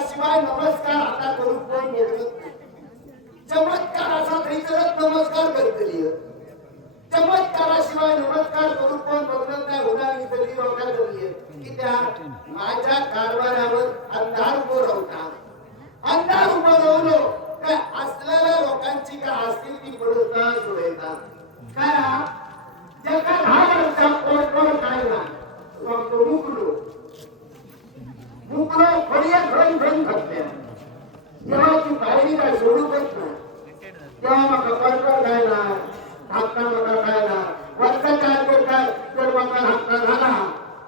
चमत्काराशिवाय नमस्कार आता करून कोण बोलत नाही. चमत्कार असा तरी करत नमस्कार करतली. चमत्काराशिवाय नमस्कार करून कोण बघत नाही. होणार तरी लोकांना करूया की त्या माझ्या कारभारावर अंधार उभं राहता. अंधार उभं राहलो काय असलेल्या लोकांची काय असतील ती पडता सोडायचा काय जगा 10 वर्षात कोण काय ना मुकलो फळ्या घन घन घातल्या तेव्हा ती पायरी काय सोडू देत नाही. तेव्हा मग कपाळकर काय ना धाक्का मका काय ना वर्षाच्या आधी काय तर मका धाक्का झाला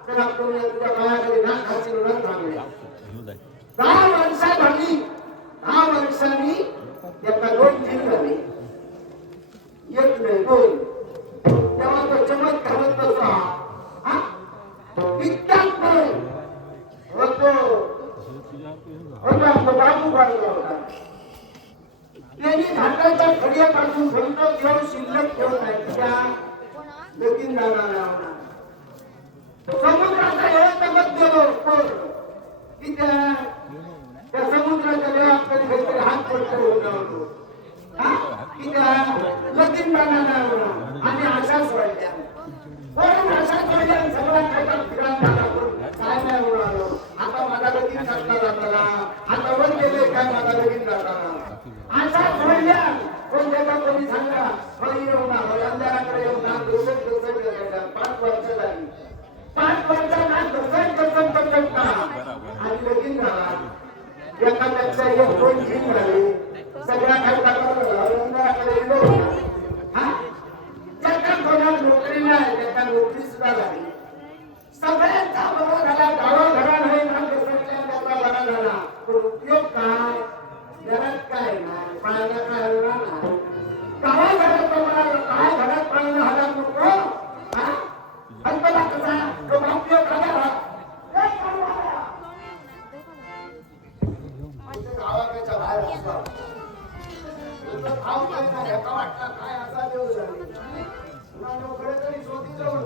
तर आपण तुझ्या पायाखाली नाक घासी न थांबले. 10 वर्षा झाली. 10 वर्षांनी एका 2 दिन झाले. एक नाही 2. तेव्हा तो चमत्कारच तसा विद्यात नाही बाबू बाळला होता. त्यांनी धाकाच्या खड्यापासून भंत घेऊन शिल्लक ठेवत आहे त्या लगीन झाला. समुद्राचा हेतमत गेलो की त्या समुद्राच्या देवात कधी काहीतरी हात पडतो होतो की त्या लगीन झाला आणि आशा सोडल्या. पण आशा सोडल्या सगळा काय फिरायला काय नाही उडालो. आता माझा लगीन करता जाताना आता वर गेले काय माझा लगीन करताना आशा सोडल्या. पण त्याचा कोणी सांगा फळी येऊ ना अंधाराकडे येऊ ना दुसत 5 वर्ष झाली. 5 वर्षांना दुसत आणि लगीन झाला. एखाद्याच्या 1-2 दिन झाले. सगळ्या काही अंधाराकडे येलो ज्याच्या कोणाला नोकरी नाही त्याच्या नोकरी सुद्धा झाली. सगळ्यांचा बरा झाला. गावाघरा नाही ना त्याचा बरा झाला. पण उपयोग काय घरात काय नाही पाण्याला काय नाही. गावाघरात काय घरात पाणी हला नको अल्पला कसा तो उपयोग झाला. गावाकडच्या बाहेर असतो भाव काय नाही का वाटतं काय असा देव झाला खरं तरी शोधी जवळ